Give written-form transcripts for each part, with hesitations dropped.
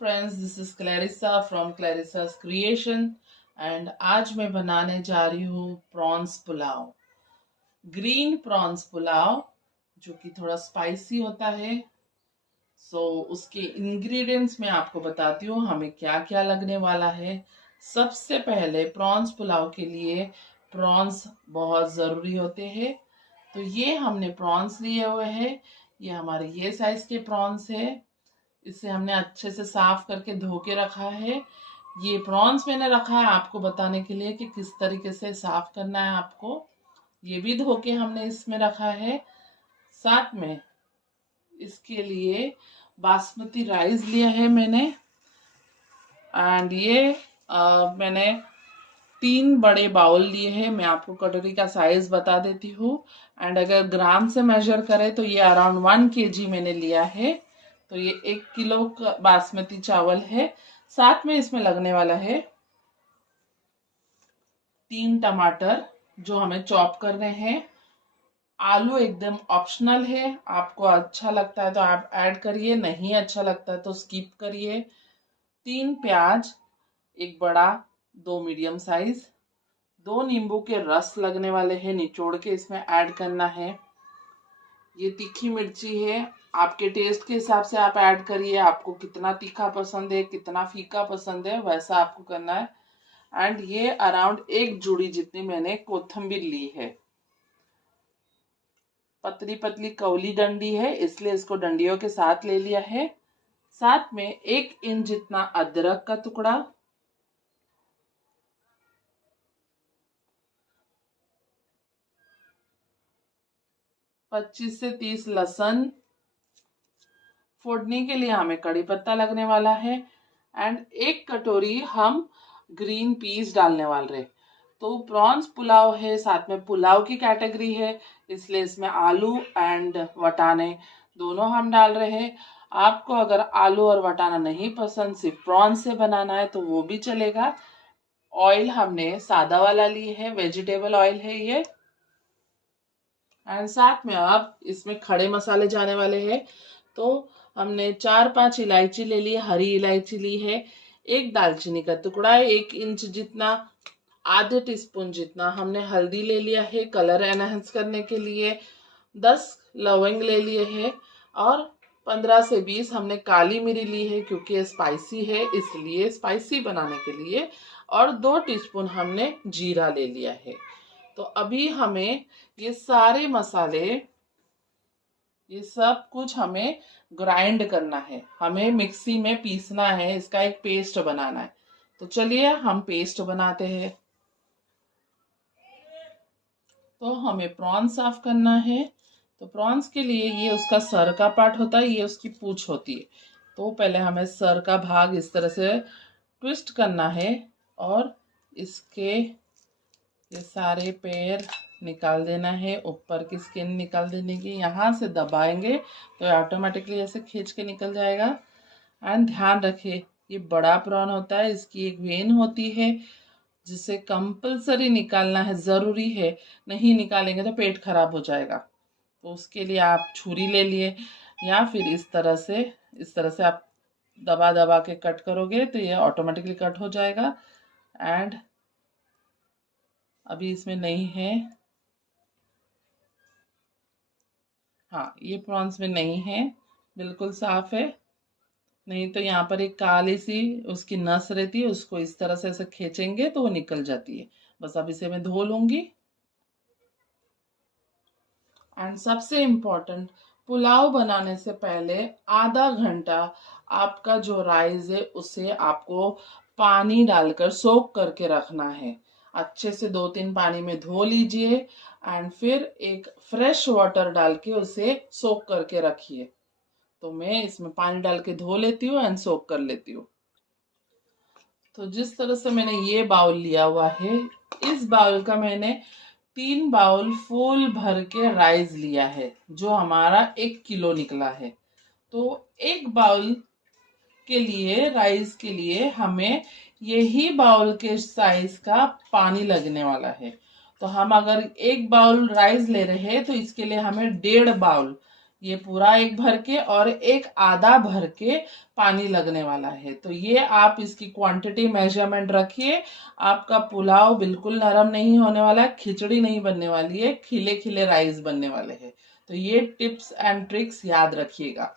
Friends, this is Clarissa from Clarissa's creation and आज मैं बनाने जा रही हूँ prawns pulao, green prawns pulao जो कि थोड़ा स्पाइसी होता है। उसके इंग्रेडिएंट्स मैं आपको बताती हूँ हमें क्या क्या लगने वाला है। सबसे पहले प्रॉन्स पुलाव के लिए प्रॉन्स बहुत ज़रूरी होते हैं। तो ये हमने प्रॉन्स लिए हुए हैं, ये हमारे ये साइज के प्रॉन्स है। इसे हमने अच्छे से साफ करके धो के रखा है। ये प्रॉन्स मैंने रखा है आपको बताने के लिए कि किस तरीके से साफ करना है आपको। ये भी धो के हमने इसमें रखा है। साथ में इसके लिए बासमती राइस लिया है मैंने। एंड ये मैंने 3 बड़े बाउल लिए हैं। मैं आपको कटोरी का साइज बता देती हूँ। एंड अगर ग्राम से मेजर करें तो ये अराउंड 1 kg मैंने लिया है। तो ये 1 किलो का बासमती चावल है। साथ में इसमें लगने वाला है 3 टमाटर जो हमें चॉप करने हैं। आलू एकदम ऑप्शनल है, आपको अच्छा लगता है तो आप ऐड करिए, नहीं अच्छा लगता है तो स्किप करिए। 3 प्याज, एक बड़ा, 2 मीडियम साइज, 2 नींबू के रस लगने वाले हैं, निचोड़ के इसमें ऐड करना है। ये तीखी मिर्ची है, आपके टेस्ट के हिसाब से आप ऐड करिए, आपको कितना तीखा पसंद है कितना फीका पसंद है वैसा आपको करना है। एंड ये अराउंड 1 जुड़ी जितनी मैंने कोथिंबीर ली है। पतली पतली कौली डंडी है इसलिए इसको डंडियों के साथ ले लिया है। साथ में 1 इंच जितना अदरक का टुकड़ा, 25 से 30 लहसुन, फोड़ने के लिए हमें कड़ी पत्ता लगने वाला है। एंड 1 कटोरी हम ग्रीन पीस डालने वाले। तो प्रॉन्स पुलाव है, साथ में पुलाव की कैटेगरी है इसलिए इसमें आलू एंड वटाने दोनों हम डाल रहे हैं। आपको अगर आलू और वटाना नहीं पसंद, सिर्फ प्रॉन्स से बनाना है तो वो भी चलेगा। ऑयल हमने सादा वाला लिए है, वेजिटेबल ऑयल है ये। एंड साथ में अब इसमें खड़े मसाले जाने वाले हैं। तो हमने 4-5 इलायची ले ली, हरी इलायची ली है, 1 दालचीनी का टुकड़ा है, 1 इंच जितना, आधे टीस्पून जितना हमने हल्दी ले लिया है कलर एनहांस करने के लिए, 10 लौंग ले लिए हैं और 15 से 20 हमने काली मिरी ली है क्योंकि ये स्पाइसी है इसलिए, स्पाइसी बनाने के लिए। और 2 टीस्पून हमने जीरा ले लिया है। तो अभी हमें ये सारे मसाले, ये सब कुछ हमें ग्राइंड करना है, हमें मिक्सी में पीसना है, इसका एक पेस्ट बनाना है। तो चलिए हम पेस्ट बनाते हैं। तो हमें प्रॉन्स साफ करना है। तो प्रॉन्स के लिए ये उसका सर का पार्ट होता है, ये उसकी पूंछ होती है। तो पहले हमें सर का भाग इस तरह से ट्विस्ट करना है और इसके ये सारे पैर निकाल देना है, ऊपर की स्किन निकाल देने की। यहाँ से दबाएंगे तो ऑटोमेटिकली ऐसे खींच के निकल जाएगा। एंड ध्यान रखिए ये बड़ा प्रॉन होता है, इसकी एक वेन होती है जिसे कंपलसरी निकालना है, ज़रूरी है, नहीं निकालेंगे तो पेट खराब हो जाएगा। तो उसके लिए आप छुरी ले लिए या फिर इस तरह से आप दबा दबा के कट करोगे तो ये ऑटोमेटिकली कट हो जाएगा। एंड अभी इसमें नहीं है, हाँ ये प्रॉन्स में नहीं है, बिल्कुल साफ है। नहीं तो यहाँ पर एक काली सी उसकी नस रहती है, उसको इस तरह से ऐसे खींचेंगे तो वो निकल जाती है। बस अब इसे मैं धो लूंगी। एंड सबसे इम्पोर्टेंट, पुलाव बनाने से पहले आधा घंटा आपका जो राइस है उसे आपको पानी डालकर सोक करके रखना है। अच्छे से 2-3 पानी में धो लीजिए एंड फिर एक फ्रेश वाटर डाल के उसे सोक करके रखिए। तो मैं इसमें पानी डाल के धो लेती हूँ एंड सोक कर लेती हूँ। तो जिस तरह से मैंने ये बाउल लिया हुआ है, इस बाउल का मैंने 3 बाउल फुल भर के राइस लिया है जो हमारा 1 किलो निकला है। तो 1 बाउल के लिए, राइस के लिए हमें यही बाउल के साइज का पानी लगने वाला है। तो हम अगर 1 बाउल राइस ले रहे हैं तो इसके लिए हमें 1.5 बाउल ये पूरा एक भर के और एक आधा भर के पानी लगने वाला है। तो ये आप इसकी क्वांटिटी मेजरमेंट रखिए। आपका पुलाव बिल्कुल नरम नहीं होने वाला है, खिचड़ी नहीं बनने वाली है, खिले खिले राइस बनने वाले हैं। तो ये टिप्स एंड ट्रिक्स याद रखिएगा।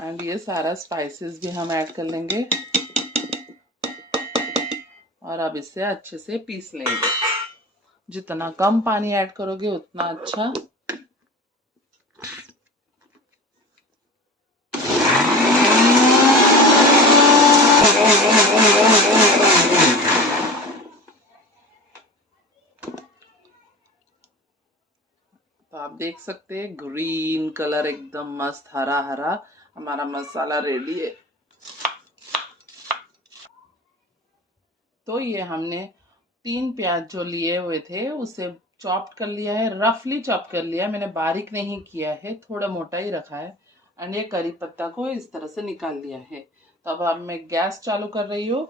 एंड ये सारा स्पाइसेस भी हम ऐड कर लेंगे और अब इसे अच्छे से पीस लेंगे। जितना कम पानी ऐड करोगे उतना अच्छा। तो आप देख सकते हैं ग्रीन कलर एकदम मस्त हरा हरा हमारा मसाला रेडी है। तो ये हमने 3 प्याज जो लिए हुए थे उसे चॉप कर लिया है, रफली चॉप कर लिया है, मैंने बारीक नहीं किया है, थोड़ा मोटा ही रखा है। एंड ये करी पत्ता को इस तरह से निकाल लिया है। तो अब मैं गैस चालू कर रही हूँ।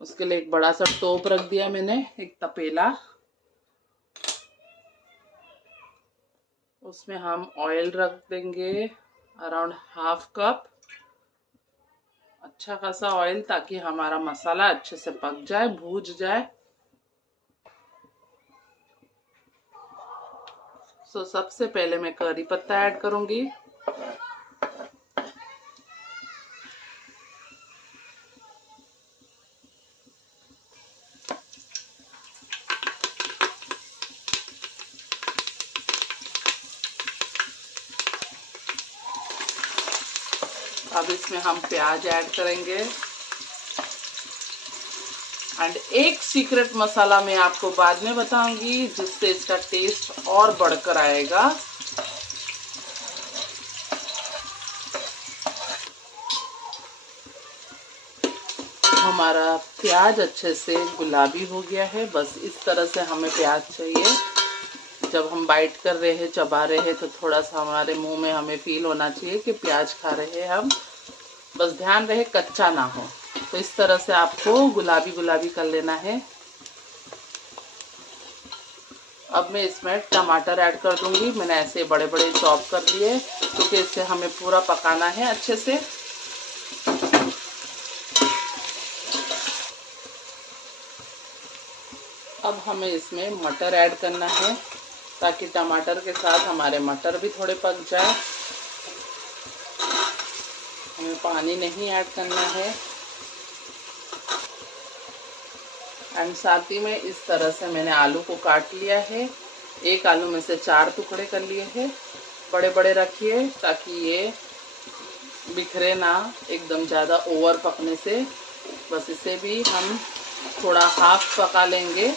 उसके लिए एक बड़ा सा टोप रख दिया मैंने, एक तपेला। उसमें हम ऑयल रख देंगे अराउंड हाफ कप, अच्छा खासा ऑयल, ताकि हमारा मसाला अच्छे से पक जाए, भूज जाए। सो सबसे पहले मैं करी पत्ता ऐड करूंगी। अब इसमें हम प्याज ऐड करेंगे। एंड एक सीक्रेट मसाला मैं आपको बाद में बताऊंगी जिससे इसका टेस्ट और बढ़कर आएगा। हमारा प्याज अच्छे से गुलाबी हो गया है, बस इस तरह से हमें प्याज चाहिए। जब हम बाइट कर रहे हैं, चबा रहे हैं, तो थोड़ा सा हमारे मुंह में हमें फील होना चाहिए कि प्याज खा रहे हैं हम, बस ध्यान रहे कच्चा ना हो। तो इस तरह से आपको गुलाबी गुलाबी कर लेना है। अब मैं इसमें टमाटर ऐड कर दूंगी। मैंने ऐसे बड़े बड़े चॉप कर लिए क्योंकि इससे हमें पूरा पकाना है अच्छे से। अब हमें इसमें मटर ऐड करना है ताकि टमाटर के साथ हमारे मटर भी थोड़े पक जाए। हमें पानी नहीं ऐड करना है। एंड साथ ही में इस तरह से मैंने आलू को काट लिया है। एक आलू में से 4 टुकड़े कर लिए हैं। बड़े बड़े रखिए ताकि ये बिखरे ना एकदम ज़्यादा ओवर पकने से। बस इसे भी हम थोड़ा हाफ पका लेंगे।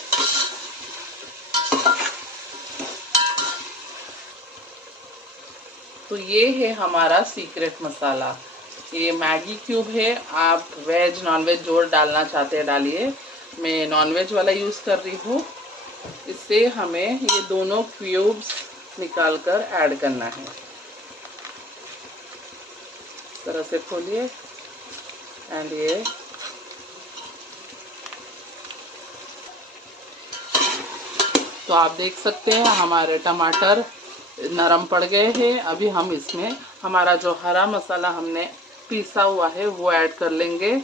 तो ये है हमारा सीक्रेट मसाला। ये मैगी क्यूब है। आप वेज नॉनवेज जो डालना चाहते हैं डालिए। मैं नॉनवेज वाला यूज़ कर रही हूँ। इससे हमें ये दोनों क्यूब्स निकाल कर ऐड करना है। इस तरह से खोलिए एंड ये तो आप देख सकते हैं हमारे टमाटर नरम पड़ गए हैं। अभी हम इसमें हमारा जो हरा मसाला हमने पीसा हुआ है वो ऐड कर लेंगे।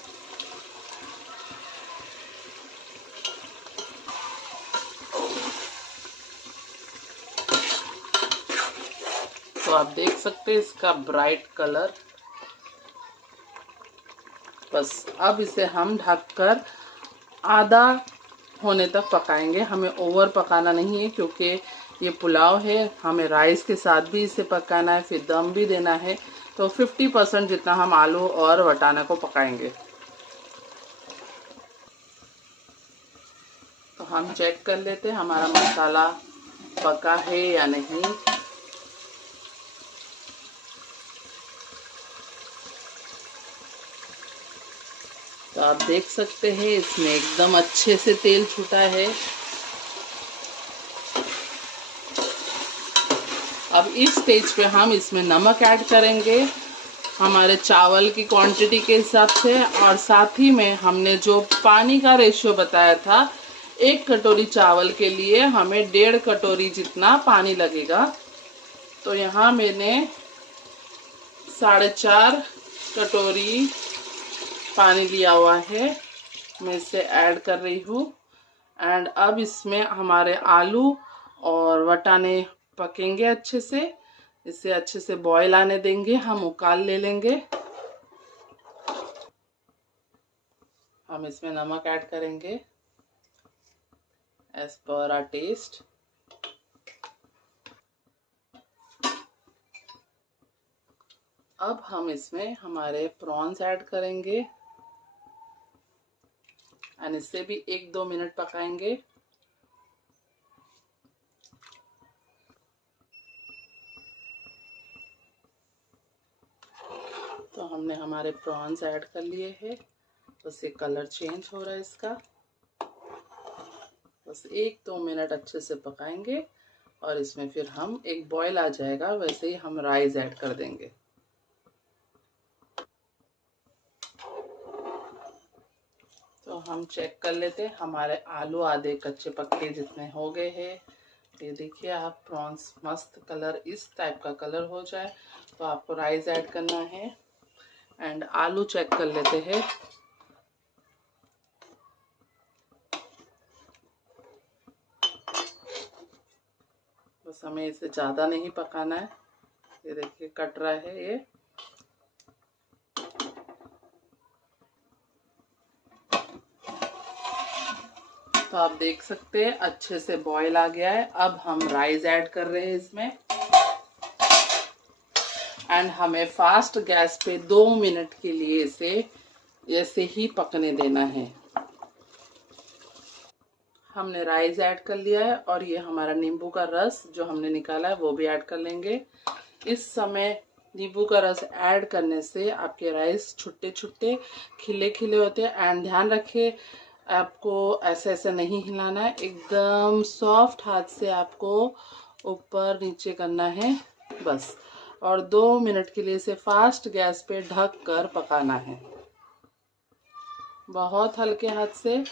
तो आप देख सकते हैं इसका ब्राइट कलर। बस अब इसे हम ढककर आधा होने तक पकाएंगे। हमें ओवर पकाना नहीं है क्योंकि ये पुलाव है, हमें राइस के साथ भी इसे पकाना है, फिर दम भी देना है। तो 50% जितना हम आलू और वटाना को पकाएंगे। तो हम चेक कर लेते हैं हमारा मसाला पका है या नहीं। तो आप देख सकते हैं इसमें एकदम अच्छे से तेल छूटा है। अब इस स्टेज पे हम इसमें नमक ऐड करेंगे हमारे चावल की क्वांटिटी के हिसाब से, और साथ ही में हमने जो पानी का रेशियो बताया था 1 कटोरी चावल के लिए हमें 1.5 कटोरी जितना पानी लगेगा। तो यहाँ मैंने 4.5 कटोरी पानी लिया हुआ है, मैं इसे ऐड कर रही हूँ। एंड अब इसमें हमारे आलू और वटाने पकेंगे अच्छे से। इसे अच्छे से बॉईल आने देंगे, हम उकाल ले लेंगे। हम इसमें नमक ऐड करेंगे एज पर आवर टेस्ट। अब हम इसमें हमारे प्रॉन्स ऐड करेंगे एंड इसे भी 1-2 मिनट पकाएंगे। तो हमने हमारे प्रॉन्स ऐड कर लिए हैं, बस ये कलर चेंज हो रहा है इसका। बस 1-2 मिनट अच्छे से पकाएंगे और इसमें फिर हम एक बॉईल आ जाएगा वैसे ही हम राइस ऐड कर देंगे। तो हम चेक कर लेते हैं, हमारे आलू आधे कच्चे पक्के जितने हो गए हैं। ये देखिए आप, प्रॉन्स मस्त कलर इस टाइप का कलर हो जाए तो आपको राइस ऐड करना है। एंड आलू चेक कर लेते हैं। बस हमें इसे ज़्यादा नहीं पकाना है। ये देखिए कट रहा है ये। तो आप देख सकते हैं अच्छे से बॉईल आ गया है। अब हम राइस ऐड कर रहे हैं इसमें एंड हमें फास्ट गैस पे 2 मिनट के लिए इसे ऐसे ही पकने देना है। हमने राइस ऐड कर लिया है और ये हमारा नींबू का रस जो हमने निकाला है वो भी ऐड कर लेंगे। इस समय नींबू का रस ऐड करने से आपके राइस छुट्टे छुट्टे खिले खिले होते हैं। एंड ध्यान रखिए आपको ऐसे ऐसे नहीं हिलाना है, एकदम सॉफ्ट हाथ से आपको ऊपर नीचे करना है बस। और 2 मिनट के लिए इसे फास्ट गैस पे ढक कर पकाना है, बहुत हल्के हाथ से,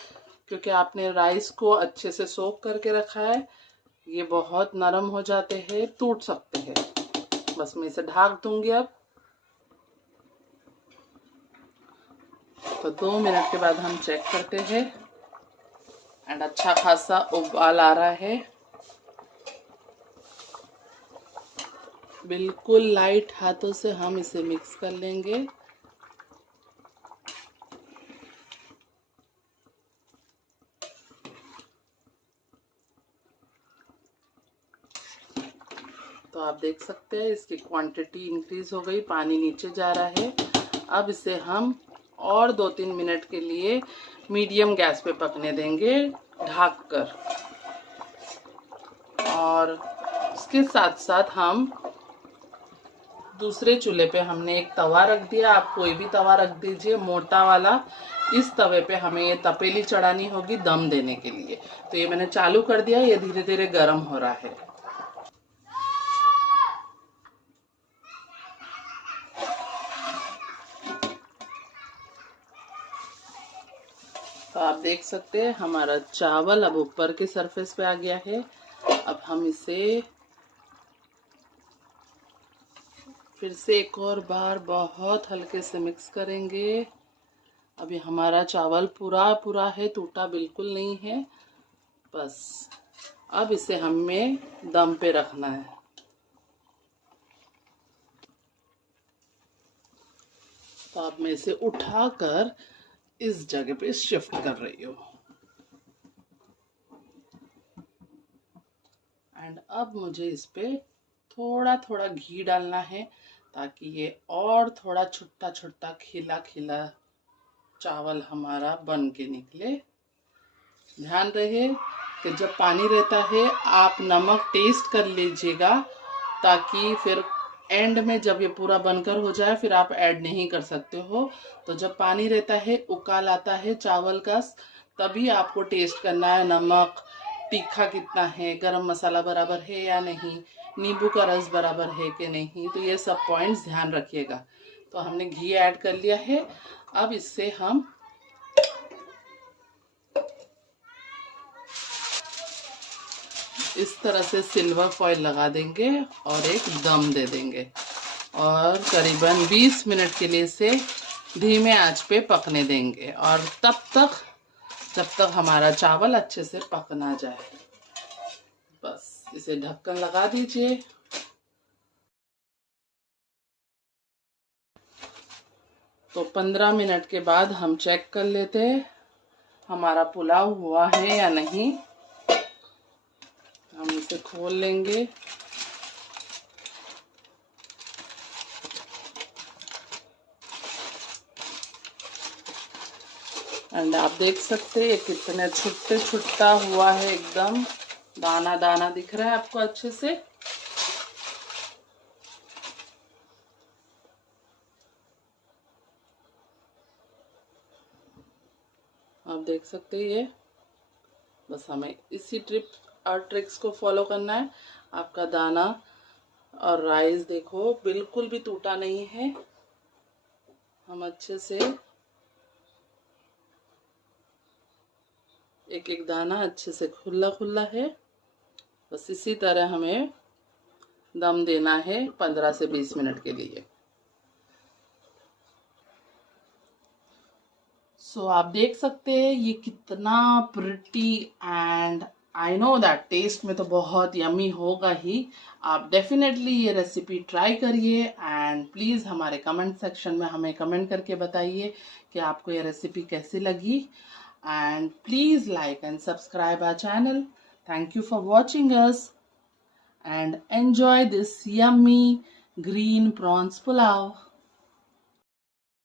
क्योंकि आपने राइस को अच्छे से सोक करके रखा है। ये बहुत नरम हो जाते हैं, टूट सकते हैं। बस मैं इसे ढक दूंगी अब। तो 2 मिनट के बाद हम चेक करते हैं एंड अच्छा खासा उबाल आ रहा है। बिल्कुल लाइट हाथों से हम इसे मिक्स कर लेंगे। तो आप देख सकते हैं इसकी क्वांटिटी इंक्रीज हो गई, पानी नीचे जा रहा है। अब इसे हम और 2-3 मिनट के लिए मीडियम गैस पे पकने देंगे ढक कर। और इसके साथ साथ हम दूसरे चूल्हे पे हमने एक तवा रख दिया। आप कोई भी तवा रख दीजिए, मोटा वाला। इस तवे पे हमें ये तपेली चढ़ानी होगी दम देने के लिए। तो ये मैंने चालू कर दिया, ये धीरे धीरे गर्म हो रहा है। तो आप देख सकते हैं हमारा चावल अब ऊपर के सरफेस पे आ गया है। अब हम इसे फिर से एक और बार बहुत हल्के से मिक्स करेंगे। अभी हमारा चावल पूरा पूरा है, टूटा बिल्कुल नहीं है। बस अब इसे हमें दम पे रखना है। तो अब मैं इसे उठाकर इस जगह पे शिफ्ट कर रही हूँ। एंड अब मुझे इस पे थोड़ा थोड़ा घी डालना है ताकि ये और थोड़ा छुट्टा छुट्टा खिला खिला चावल हमारा बन के निकले। ध्यान रहे कि जब पानी रहता है आप नमक टेस्ट कर लीजिएगा, ताकि फिर एंड में जब ये पूरा बनकर हो जाए फिर आप ऐड नहीं कर सकते हो। तो जब पानी रहता है, उकाल आता है चावल का, तभी आपको टेस्ट करना है नमक तीखा कितना है, गरम मसाला बराबर है या नहीं, नींबू का रस बराबर है कि नहीं। तो ये सब पॉइंट्स ध्यान रखिएगा। तो हमने घी ऐड कर लिया है। अब इससे हम इस तरह से सिल्वर फॉइल लगा देंगे और एक दम दे देंगे और करीबन 20 मिनट के लिए इसे धीमे आंच पे पकने देंगे और तब तक जब तक हमारा चावल अच्छे से पक ना जाए। बस इसे ढक्कन लगा दीजिए। तो 15 मिनट के बाद हम चेक कर लेते हैं हमारा पुलाव हुआ है या नहीं। हम इसे खोल लेंगे। एंड आप देख सकते हैं कितने छुट्टे छुट्टा हुआ है, एकदम दाना दाना दिख रहा है आपको अच्छे से। आप देख सकते हैं ये। बस हमें इसी ट्रिक्स को फॉलो करना है। आपका दाना और राइस देखो बिल्कुल भी टूटा नहीं है। हम अच्छे से एक एक दाना अच्छे से खुला खुला है। बस इसी तरह हमें दम देना है 15 से 20 मिनट के लिए। सो आप देख सकते हैं ये कितना pretty and I know that taste में तो बहुत यमी होगा ही। आप डेफिनेटली ये रेसिपी ट्राई करिए एंड प्लीज़ हमारे कमेंट सेक्शन में हमें कमेंट करके बताइए कि आपको ये रेसिपी कैसी लगी। And please like and subscribe our channel. Thank you for watching us and enjoy this yummy green prawns pulao.